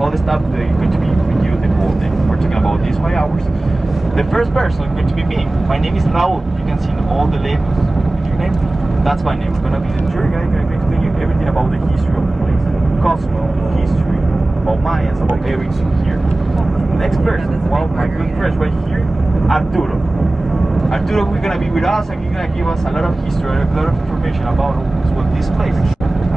All the stuff that is going to be with you the whole day. We're talking about these 5 hours. The first person is going to be me. My name is Raul. You can see in all the labels. Your name? That's my name. I'm going to be the tour guide. I'm going to explain you everything about the history of the place. Cozumel, history, about Mayans, about everything here. Next person, well, my good friend right here, Arturo. Arturo, we're going to be with us and he's going to give us a lot of history, a lot of information about this place.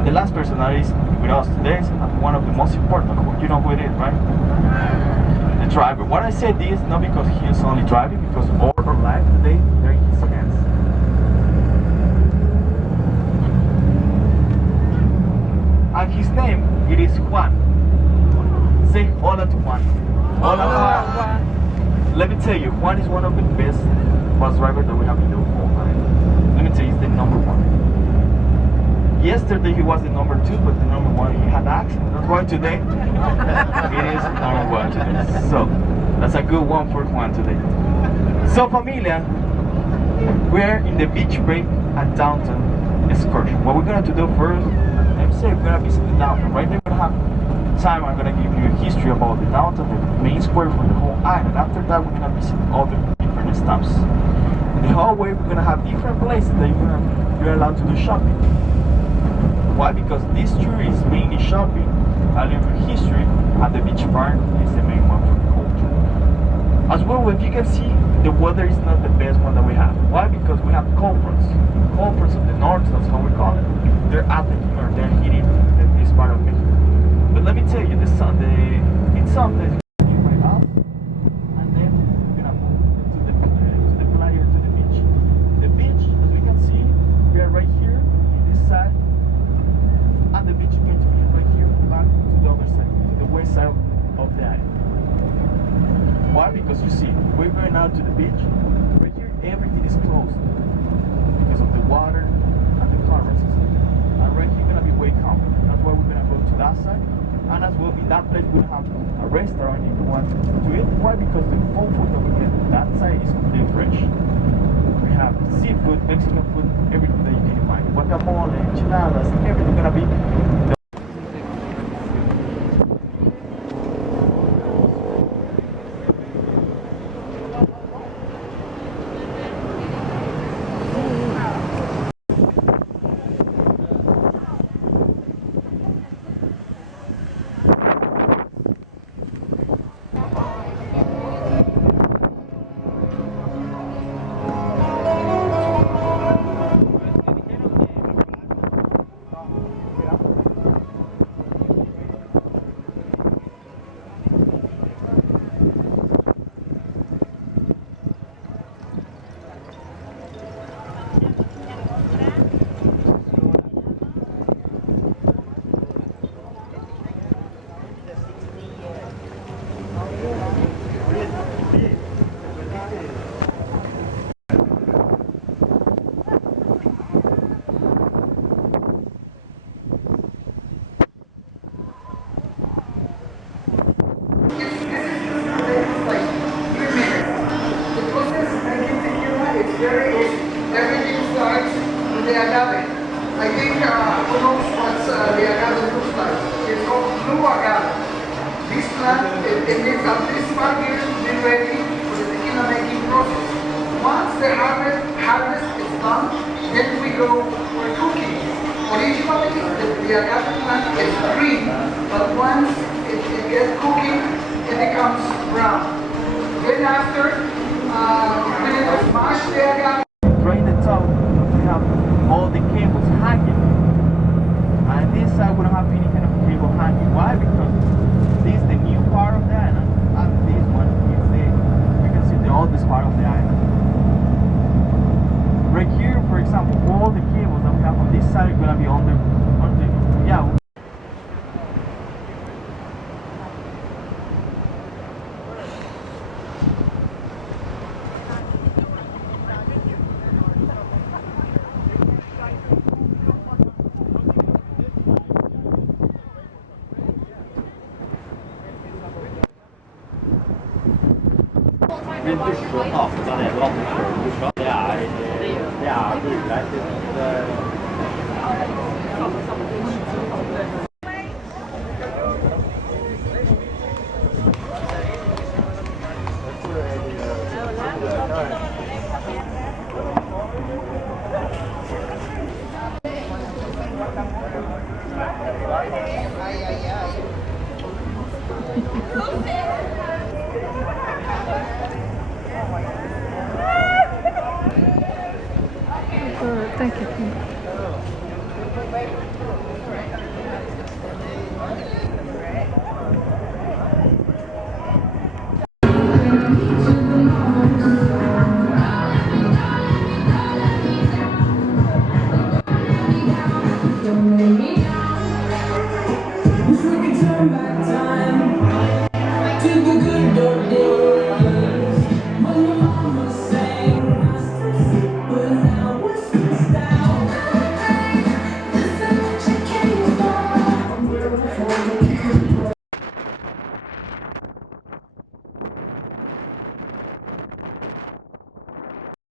The last person that is with us today is one of the most important. You know who it is, right? The driver. Why I say this, not because he is only driving, because all our life today they're in his hands. And his name, it is Juan. Say hola to Juan. Hola Juan. Let me tell you, Juan is one of the best bus drivers that we have in the whole line. Let me tell you, he's the number one. Yesterday he was the number 2, but the number 1 he had accident. That's why today it is number 1 today. So that's a good one for Juan today. So familia, we're in the beach break at downtown excursion. What we're gonna do first, let me say we're gonna visit the downtown. Right there we're gonna have time. I'm gonna give you a history about the downtown, the main square for the whole island. After that we're gonna visit all the different stops. The whole way we're gonna have different places that you're allowed to do shopping. Why? Because this tour is mainly shopping, a little history, and the beach part is the main one for the culture. As well, if you can see, the weather is not the best one that we have. Why? Because we have cold fronts. Cold fronts of the north, that's how we call it. They're attacking or they're hitting this part of Mexico. But let me tell you, it's something right up, and then we're gonna move to the playa, to the beach. The beach, as we can see, we are right here in this side. And the beach is going to be right here, back to the other side, to the west side of the island. Why? Because you see, we're going out to the beach. Right here, everything is closed because of the water and the current system. And right here, going to be way calmer. That's why we're going to go to that side. And as well, in that place, we'll have a restaurant if you want to eat. Why? Because the whole food that we get on that side is completely fresh. We have seafood, Mexican food, everything that you can imagine. Guacamole, enchiladas, everything gonna be. Everything starts with the agave. I think who knows what the agave looks like. It's called blue agave. This plant, it needs at least 5 years to be ready for the tequila making process. Once the harvest is done, then we go for cooking. Originally, the agave plant is green, but once it gets cooking, it becomes brown. Then after, we need to smash the agave. Right in the top, we have all the cables hanging. And this side, we don't have any kind of cable hanging. Why? Because this is the new part of the island, and this one is you can see the oldest part of the island. Right here, for example, all the cables that we have on this side are gonna be under yeah. 22 dan är Brandkör. Det är greit. Thank you. Don't make me